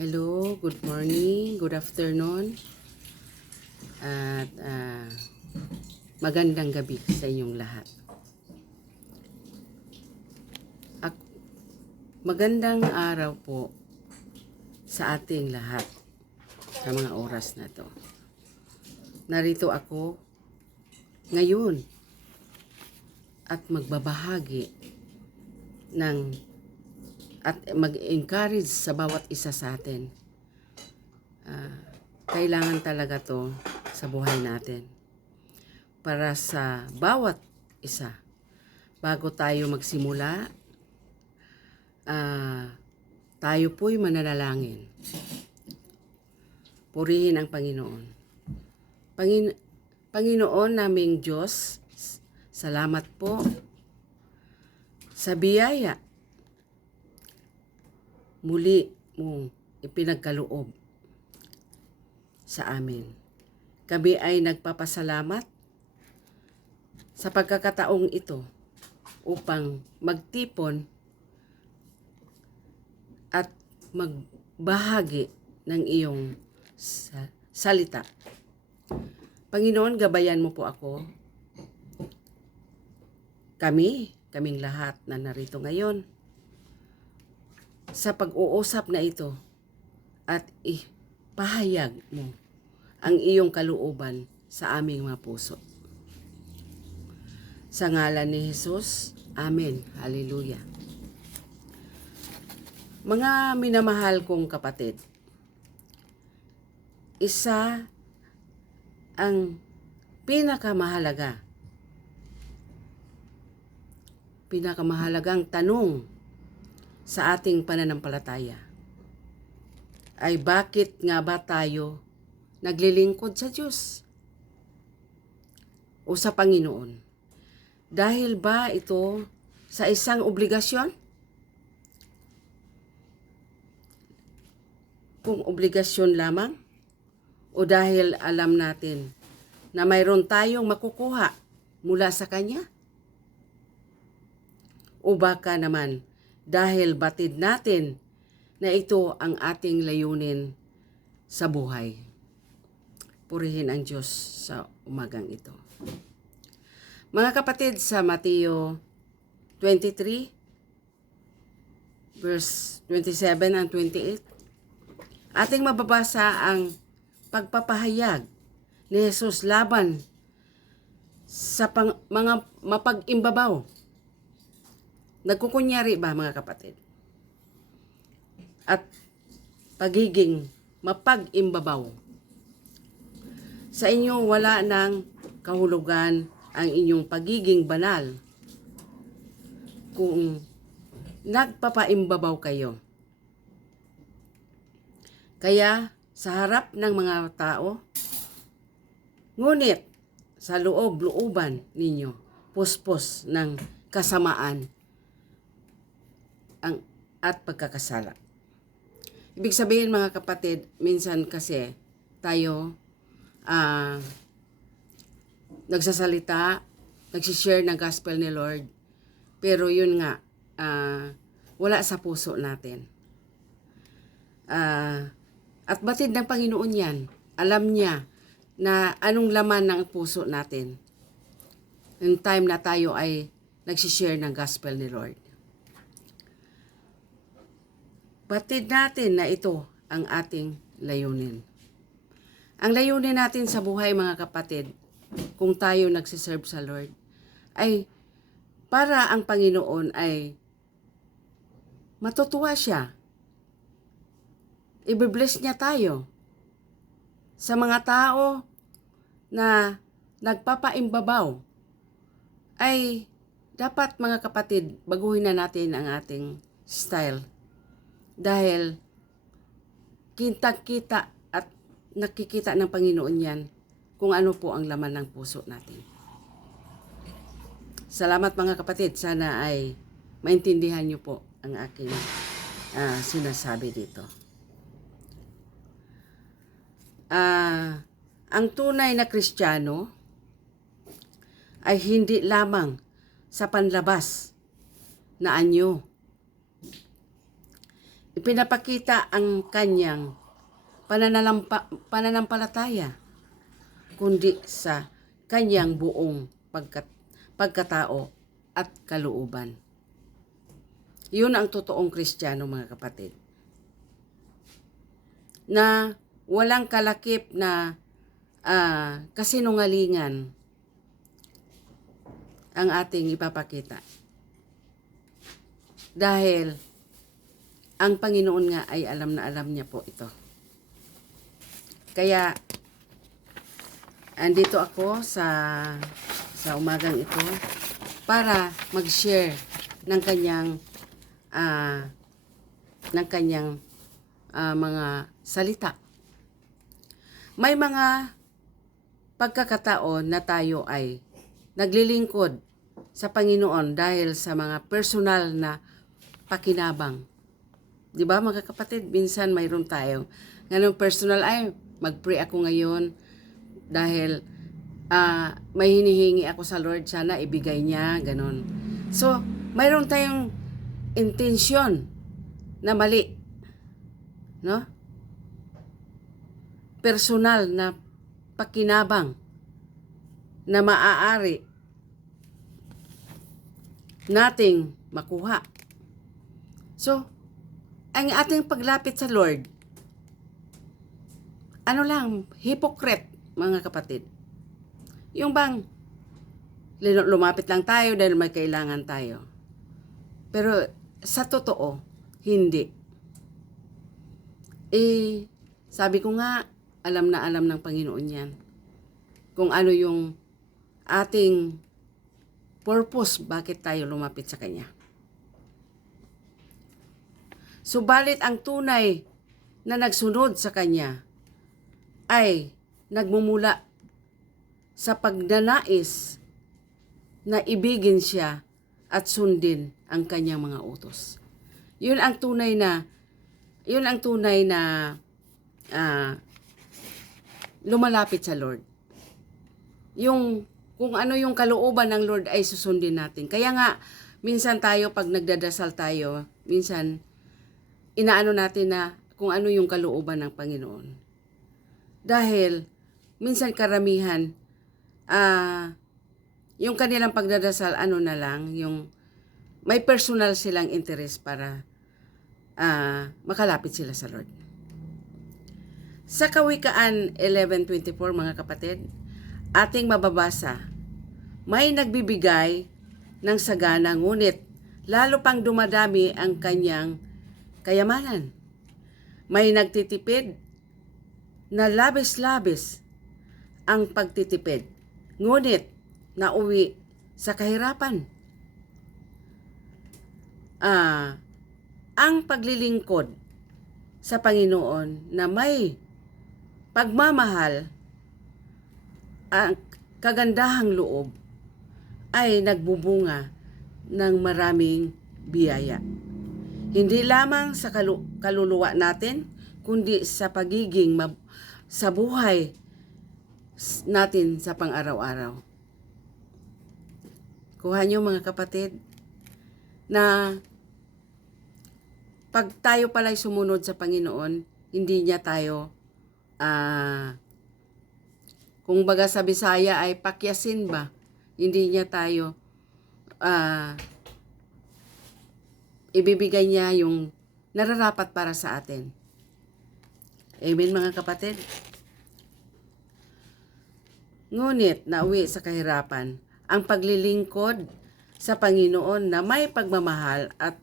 Hello, good morning, good afternoon, at magandang gabi sa inyong lahat. Magandang araw po sa ating lahat sa mga oras na to. Narito ako ngayon at magbabahagi at mag-encourage sa bawat isa sa atin. Kailangan talaga to sa buhay natin. Para sa bawat isa. Bago tayo magsimula, tayo po'y mananalangin. Purihin ang Panginoon. Panginoon naming Diyos, salamat po sa biyaya muli mong ipinagkaloob sa amin. Kami ay nagpapasalamat sa pagkakataong ito upang magtipon at magbahagi ng iyong salita. Panginoon, gabayan mo po ako. Kaming lahat na narito ngayon sa pag-uusap na ito at ipahayag mo ang iyong kalooban sa aming mga puso. Sa ngalan ni Jesus, Amen. Hallelujah. Mga minamahal kong kapatid, isa ang pinakamahalagang tanong sa ating pananampalataya ay bakit nga ba tayo naglilingkod sa Diyos o sa Panginoon? Dahil ba ito sa isang obligasyon? Kung obligasyon lamang? O dahil alam natin na mayroon tayong makukuha mula sa Kanya? O baka naman dahil batid natin na ito ang ating layunin sa buhay. Purihin ang Diyos sa umagang ito. Mga kapatid, sa Mateo 23, verse 27 and 28, ating mababasa ang pagpapahayag ni Jesus laban sa mga mapag-imbabaw. Nagkukunyari ba, mga kapatid? At pagiging mapag-imbabaw. Sa inyo wala ng kahulugan ang inyong pagiging banal kung nagpapaimbabaw kayo. Kaya sa harap ng mga tao, ngunit sa loob-looban ninyo, puspos ng kasamaan at pagkakasala. Ibig sabihin, mga kapatid, minsan kasi tayo nagsasalita, nagsishare ng gospel ni Lord, pero yun nga, wala sa puso natin. At batid ng Panginoon yan, alam niya na anong laman ng puso natin in time na tayo ay nagsishare ng gospel ni Lord. Batid natin na ito ang ating layunin. Ang layunin natin sa buhay, mga kapatid, kung tayo nagsiserve sa Lord, ay para ang Panginoon ay matutuwa siya. I-bless niya tayo sa mga tao na nagpapaimbabaw. Ay dapat, mga kapatid, baguhin na natin ang ating style. Dahil kita at nakikita ng Panginoon yan kung ano po ang laman ng puso natin. Salamat, mga kapatid. Sana ay maintindihan niyo po ang aking sinasabi dito. Ang tunay na Kristiyano ay hindi lamang sa panlabas na anyo. ipinapakita ang kanyang pananampalataya, kundi sa kanyang buong pagkatao at kalooban. Yun ang totoong Kristiyano, mga kapatid. Na walang kalakip na kasinungalingan ang ating ipapakita. Dahil ang Panginoon nga ay alam na alam niya po ito. Kaya andito ako sa umagang ito para mag-share ng kanyang mga salita. May mga pagkakataon na tayo ay naglilingkod sa Panginoon dahil sa mga personal na pakinabang. Di ba mga kapatid, minsan mayroon tayo ganun personal, ay mag-pray ako ngayon dahil may hinihingi ako sa Lord, sana ibigay niya, ganun. So, mayroon tayong intensyon na mali, no? Personal na pakinabang na maaari nating makuha. So, ang ating paglapit sa Lord, hypocrite, mga kapatid. Yung bang lumapit lang tayo dahil may kailangan tayo. Pero sa totoo, hindi. Sabi ko nga, alam na alam ng Panginoon yan. Kung ano yung ating purpose, bakit tayo lumapit sa Kanya. Subalit ang tunay na nagsunod sa Kanya ay nagmumula sa pagnanais na ibigin siya at sundin ang Kanyang mga utos. Yun ang tunay na lumalapit sa Lord. Kung ano yung kalooban ng Lord ay susundin natin. Kaya nga, minsan tayo, pag nagdadasal tayo, minsan, inaano natin na kung ano yung kalooban ng Panginoon. Dahil, minsan karamihan, yung kanilang pagdadasal, yung may personal silang interest para makalapit sila sa Lord. Sa Kawikaan 11:24, mga kapatid, ating mababasa, may nagbibigay ng sagana, ngunit lalo pang dumadami ang kanyang kayamanan. May nagtitipid na labis-labis ang pagtitipid, ngunit nauwi sa kahirapan. Ang paglilingkod sa Panginoon na may pagmamahal, ang kagandahang loob ay nagbubunga ng maraming biyaya. Hindi lamang sa kaluluwa natin, kundi sa pagiging sa buhay natin sa pang-araw-araw. Kuha niyo, mga kapatid, na pag tayo pala'y sumunod sa Panginoon, hindi niya tayo, kung baga sa Bisaya ay pakyasin ba, hindi niya tayo ibibigay niya yung nararapat para sa atin. Amen, mga kapatid? Ngunit nauwi sa kahirapan, ang paglilingkod sa Panginoon na may pagmamahal at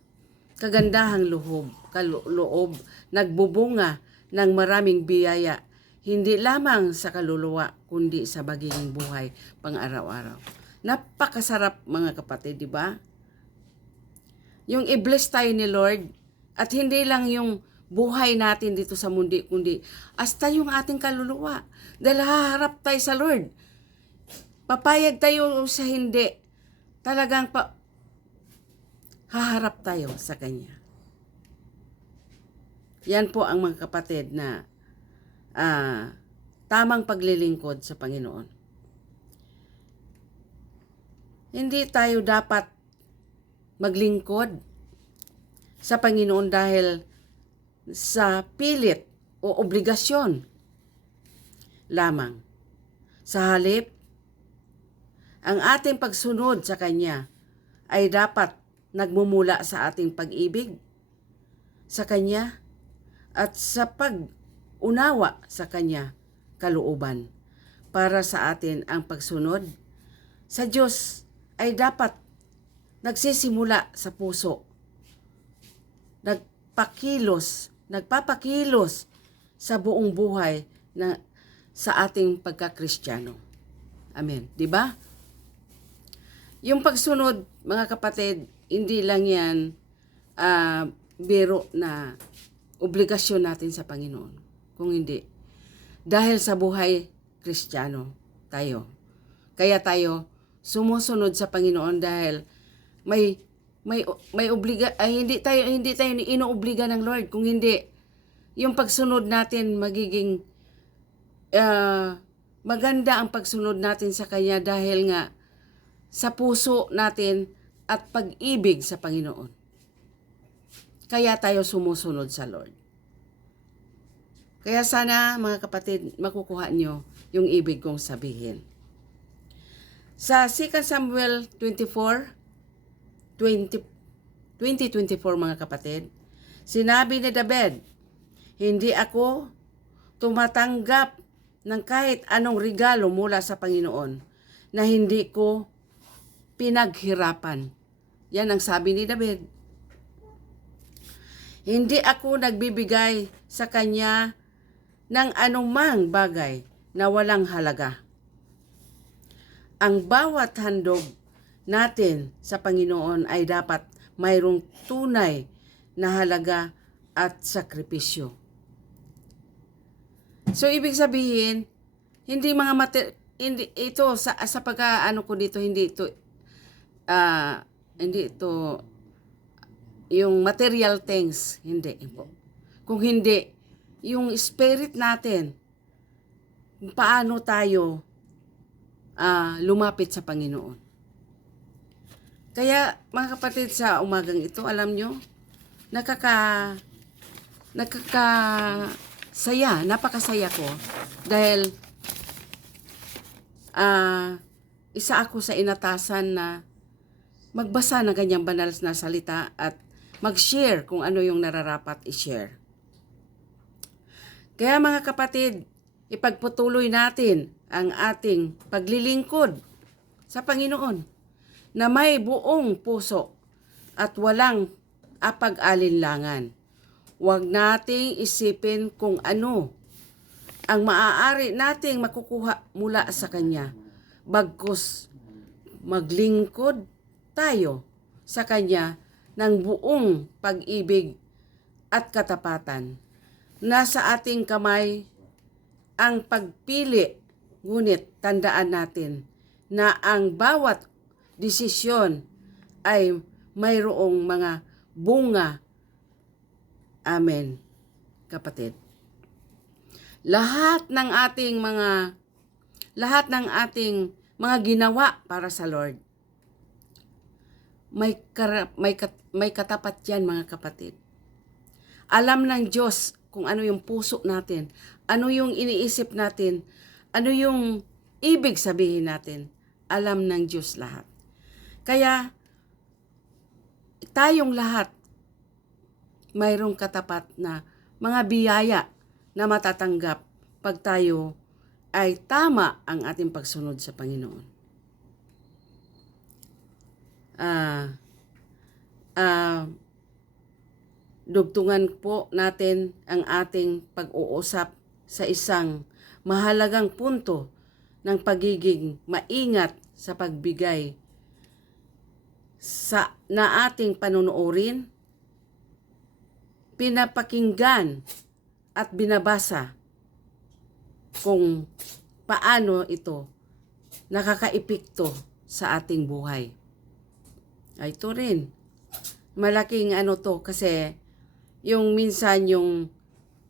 kagandahang loob, nagbubunga ng maraming biyaya, hindi lamang sa kaluluwa, kundi sa magiging buhay pang-araw-araw. Napakasarap, mga kapatid, di ba? Yung i-bless tayo ni Lord, at hindi lang yung buhay natin dito sa mundo, kundi hasta yung ating kaluluwa. Dahil haharap tayo sa Lord. Papayag tayo sa hindi. Talagang haharap tayo sa Kanya. Yan po ang mga kapatid na tamang paglilingkod sa Panginoon. Hindi tayo dapat maglingkod sa Panginoon dahil sa pilit o obligasyon lamang. Sa halip, ang ating pagsunod sa Kanya ay dapat nagmumula sa ating pag-ibig sa Kanya at sa pag-unawa sa Kanya kalooban. Para sa atin ang pagsunod sa Diyos ay dapat nagsisimula sa puso, nagpapakilos sa buong buhay sa ating pagka-Kristiyano. Amen. 'Di ba? Yung pagsunod, mga kapatid, hindi lang yan biro na obligasyon natin sa Panginoon. Kung hindi, dahil sa buhay Kristiyano tayo. Kaya tayo sumusunod sa Panginoon dahil hindi tayo inoobliga ng Lord. Kung hindi, yung pagsunod natin magiging maganda ang pagsunod natin sa Kanya dahil nga sa puso natin at pag-ibig sa Panginoon. Kaya tayo sumusunod sa Lord. Kaya sana mga kapatid, makukuha nyo yung ibig kong sabihin. Sa 2 Samuel 20:24 mga kapatid, sinabi ni David, hindi ako tumatanggap ng kahit anong regalo mula sa Panginoon na hindi ko pinaghirapan. Yan ang sabi ni David. Hindi ako nagbibigay sa Kanya ng anumang bagay na walang halaga. Ang bawat handog natin sa Panginoon ay dapat mayroong tunay na halaga at sakripisyo. So ibig sabihin, hindi ito sa pagkaano ko dito, hindi ito yung material things, hindi po. Kung hindi, yung spirit natin, paano tayo lumapit sa Panginoon. Kaya mga kapatid, sa umagang ito, alam nyo, napakasaya ko dahil isa ako sa inatasan na magbasa ng ganyang banal na salita at mag-share kung ano yung nararapat i-share. Kaya mga kapatid, ipagpatuloy natin ang ating paglilingkod sa Panginoon na may buong puso at walang apag-alinlangan. Huwag nating isipin kung ano ang maaari nating makukuha mula sa Kanya. Bagkus maglingkod tayo sa Kanya ng buong pag-ibig at katapatan. Nasa ating kamay ang pagpili, ngunit tandaan natin na ang bawat desisyon ay mayroong mga bunga. Amen, kapatid. Lahat ng ating mga ginawa para sa Lord, may katapat yan, mga kapatid. Alam ng Diyos kung ano yung puso natin, ano yung iniisip natin, ano yung ibig sabihin natin. Alam ng Diyos lahat. Kaya, tayong lahat, mayroong katapat na mga biyaya na matatanggap pag tayo ay tama ang ating pagsunod sa Panginoon. Dugtungan po natin ang ating pag-uusap sa isang mahalagang punto ng pagiging maingat sa pagbigay na ating panunuorin, pinapakinggan at binabasa kung paano ito nakakaepekto sa ating buhay. Ito rin, malaking to kasi yung minsan yung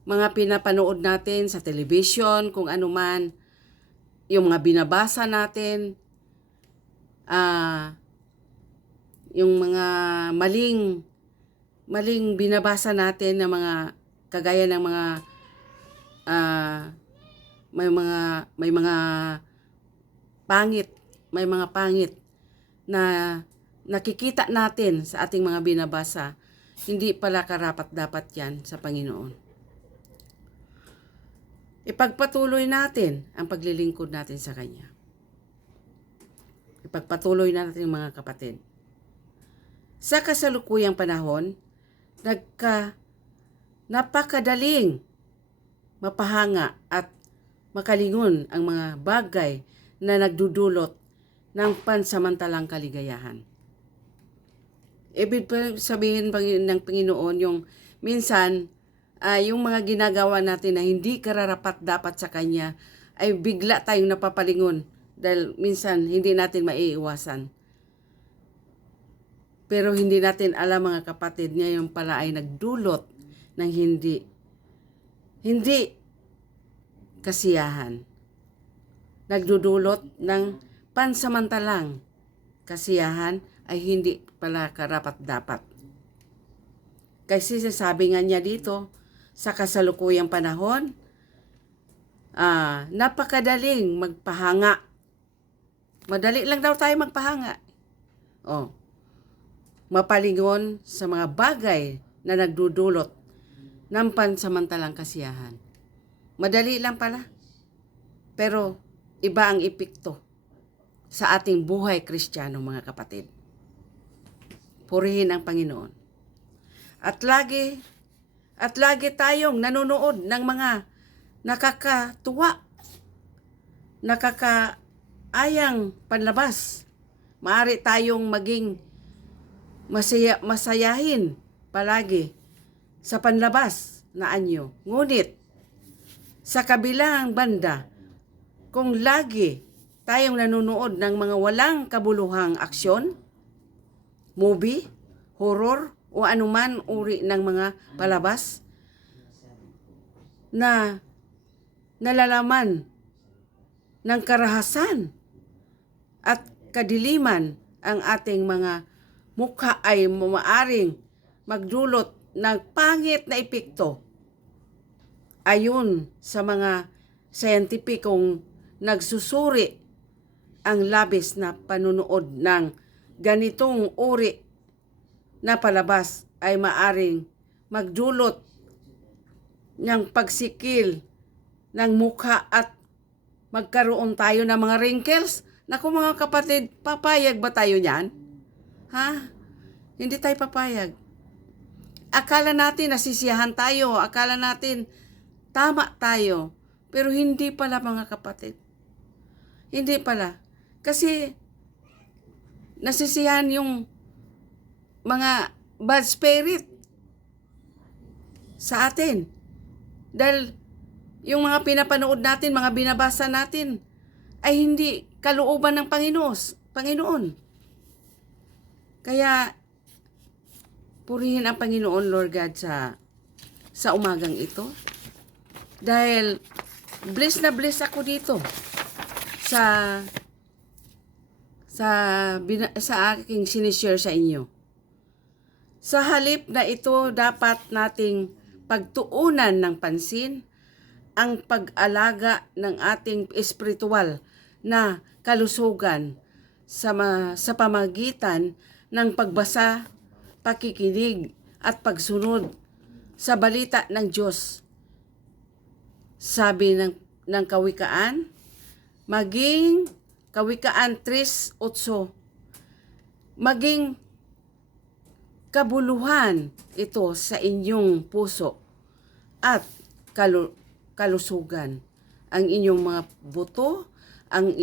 mga pinapanood natin sa television, kung ano man, yung mga binabasa natin, yung mga maling binabasa natin na mga kagaya ng mga may mga pangit, na nakikita natin sa ating mga binabasa, hindi pala karapat-dapat yan sa Panginoon. Ipagpatuloy natin ang paglilingkod natin sa Kanya. Ipagpatuloy natin mga kapatid. Sa kasalukuyang panahon, napakadaling mapahanga at makalingon ang mga bagay na nagdudulot ng pansamantalang kaligayahan. Ibig sabihin ng Panginoon yung minsan yung mga ginagawa natin na hindi kararapat-dapat sa Kanya ay bigla tayong napapalingon dahil minsan hindi natin maiiwasan. Pero hindi natin alam mga kapatid, ngayon pala ay nagdulot ng hindi kasiyahan. Nagdudulot ng pansamantalang kasiyahan ay hindi pala karapat-dapat. Kasi sasabi nga niya dito, sa kasalukuyang panahon, napakadaling magpahanga. Madali lang daw tayo magpahanga. Mapalingon sa mga bagay na nagdudulot ng pansamantalang kasiyahan. Madali lang pala. Pero iba ang epekto sa ating buhay Kristiyano mga kapatid. Purihin ang Panginoon. At lagi tayong nanonood ng mga nakakatuwa, nakakaayang panlabas. Maaari tayong maging masayahin palagi sa panlabas na anyo. Ngunit, sa kabilang banda, kung lagi tayong nanonood ng mga walang kabuluhang aksyon, movie, horror, o anuman uri ng mga palabas na nalalaman ng karahasan at kadiliman, ang ating mga mukha ay maaaring magdulot ng pangit na epekto. Ayon sa mga siyentipikong nagsusuri, ang labis na panunood ng ganitong uri na palabas ay maaring magdulot ng pagsikil ng mukha at magkaroon tayo ng mga wrinkles. Naku mga kapatid, papayag ba tayo niyan? Hindi tayo papayag. Akala natin nasisiyahan tayo, akala natin tama tayo, pero hindi pala mga kapatid. Hindi pala. Kasi nasisiyahan yung mga bad spirit sa atin. Dahil yung mga pinapanood natin, mga binabasa natin, ay hindi kalooban ng Panginoon. Kaya, purihin ang Panginoon, Lord God, sa umagang ito. Dahil, bless na bless ako dito sa aking sinishare sa inyo. Sa halip na ito, dapat nating pagtuunan ng pansin ang pag-alaga ng ating espiritual na kalusugan sa pamagitan ng pagbasa, pakikinig at pagsunod sa balita ng Diyos. Sabi ng Kawikaan, maging Kawikaan 3:8, maging kabuluhan ito sa inyong puso at kalusugan. Ang inyong mga buto, ang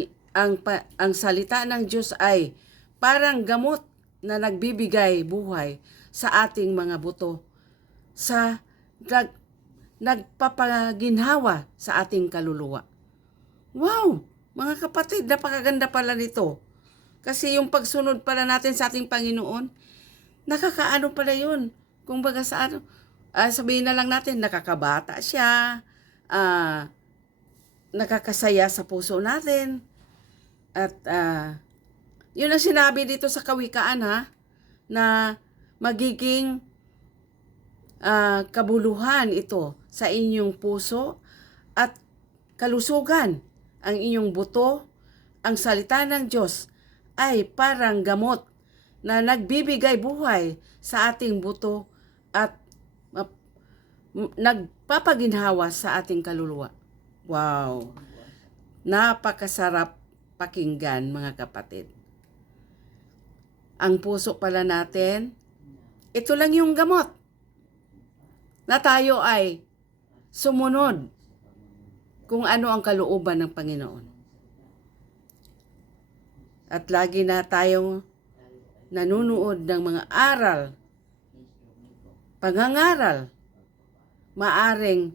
salita ng Diyos ay parang gamot na nagbibigay buhay sa ating mga buto, sa nagpapaginhawa sa ating kaluluwa. Wow! Mga kapatid, napakaganda pala nito. Kasi yung pagsunod pala natin sa ating Panginoon, nakakaano pala yun. Kung baga sa sabihin na lang natin, nakakabata siya, nakakasaya sa puso natin. At yun ang sinabi dito sa Kawikaan na magiging kabuluhan ito sa inyong puso at kalusugan. Ang inyong buto, ang salita ng Diyos ay parang gamot na nagbibigay buhay sa ating buto at nagpapaginhawa sa ating kaluluwa. Wow! Napakasarap pakinggan, mga kapatid. Ang puso pala natin, ito lang yung gamot na tayo ay sumunod kung ano ang kalooban ng Panginoon. At lagi na tayong nanunood ng mga aral, pangangaral, maaring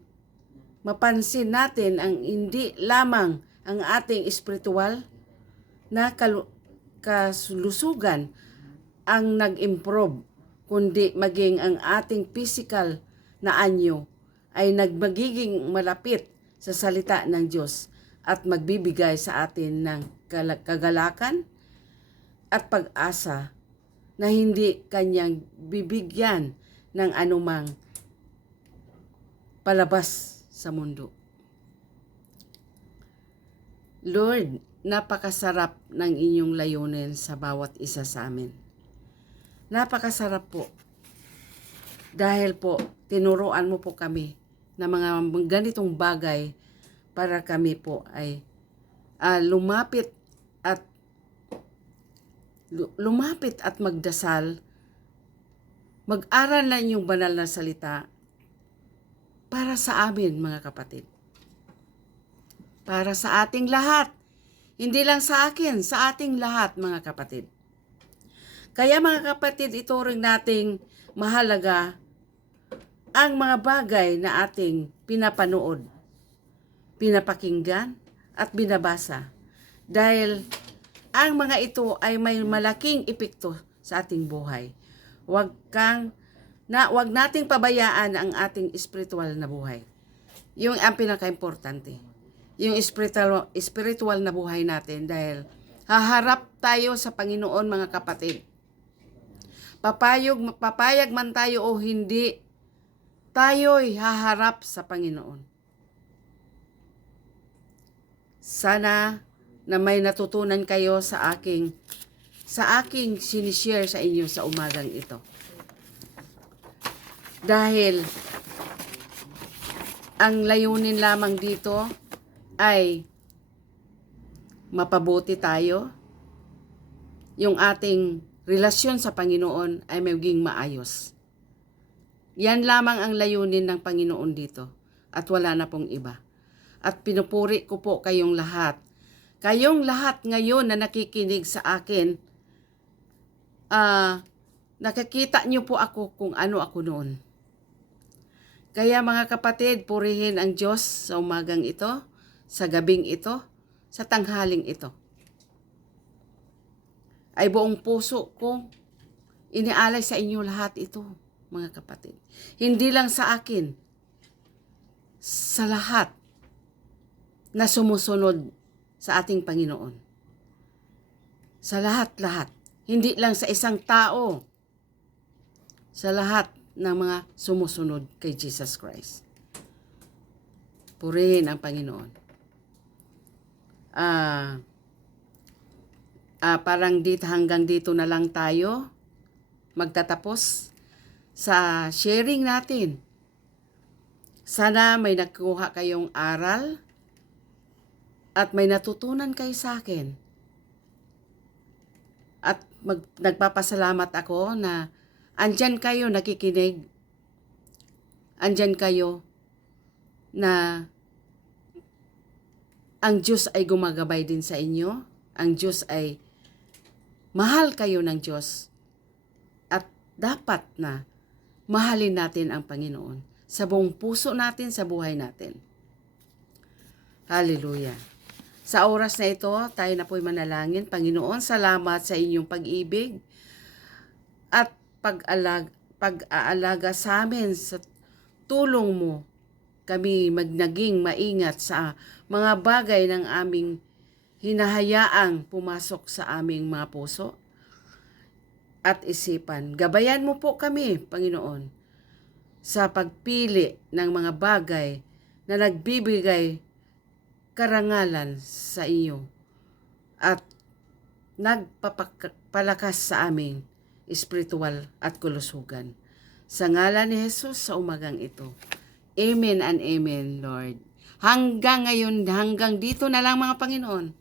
mapansin natin ang hindi lamang ang ating espiritual na kalusugan ang nag-improve, kundi maging ang ating physical na anyo ay magiging malapit sa salita ng Diyos at magbibigay sa atin ng kagalakan at pag-asa na hindi kanyang bibigyan ng anumang palabas sa mundo. Lord, napakasarap ng inyong layunin sa bawat isa sa amin. Napakasarap po. Dahil po, tinuruan mo po kami na mga ganitong bagay para kami po ay lumapit at magdasal, mag-aral na inyong banal na salita para sa amin, mga kapatid. Para sa ating lahat. Hindi lang sa akin, sa ating lahat, mga kapatid. Kaya mga kapatid, ito rin nating mahalaga ang mga bagay na ating pinapanood, pinapakinggan at binabasa. Dahil ang mga ito ay may malaking epekto sa ating buhay. Huwag nating pabayaan ang ating spiritual na buhay. Yung ang pinaka-importante. Yung spiritual na buhay natin dahil haharap tayo sa Panginoon, mga kapatid. Papayag man tayo o hindi, tayo'y haharap sa Panginoon. Sana na may natutunan kayo sa aking sinishare sa inyo sa umagang ito. Dahil ang layunin lamang dito ay mapabuti tayo, yung ating relasyon sa Panginoon ay maging maayos. Yan lamang ang layunin ng Panginoon dito at wala na pong iba. At pinupuri ko po kayong lahat. Kayong lahat ngayon na nakikinig sa akin, nakikita niyo po ako kung ano ako noon. Kaya mga kapatid, purihin ang Diyos sa umagang ito, sa gabing ito, sa tanghaling ito. Ay buong puso ko, inialay sa inyo lahat ito, mga kapatid. Hindi lang sa akin, sa lahat na sumusunod sa ating Panginoon. Sa lahat-lahat. Hindi lang sa isang tao. Sa lahat ng mga sumusunod kay Jesus Christ. Purihin ang Panginoon. Parang hanggang dito na lang tayo magtatapos sa sharing natin. Sana may nakuha kayong aral at may natutunan kayo sa akin. At nagpapasalamat ako na andyan kayo nakikinig. Andyan kayo na ang Diyos ay gumagabay din sa inyo. Ang Diyos ay mahal kayo ng Diyos. At dapat na mahalin natin ang Panginoon sa buong puso natin, sa buhay natin. Hallelujah. Sa oras na ito, tayo na po'y manalangin. Panginoon, salamat sa inyong pag-ibig at pag-aalaga sa amin. Sa tulong mo, kami naging maingat sa mga bagay ng aming hinahayaang pumasok sa aming mga puso at isipan. Gabayan mo po kami, Panginoon. sa pagpili ng mga bagay na nagbibigay karangalan sa iyo at nagpapalakas sa aming espiritual at kulusugan. Sa ngalan ni Jesus sa umagang ito. Amen and amen, Lord. Hanggang ngayon, hanggang dito na lang mga Panginoon.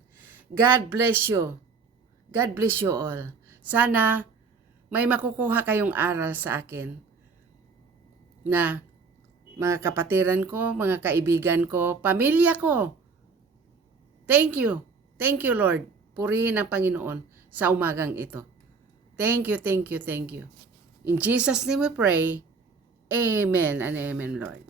God bless you. God bless you all. Sana may makukuha kayong aral sa akin na mga kapatiran ko, mga kaibigan ko, pamilya ko. Thank you. Thank you, Lord. Purihin ang Panginoon sa umagang ito. Thank you, thank you, thank you. In Jesus' name we pray. Amen and amen, Lord.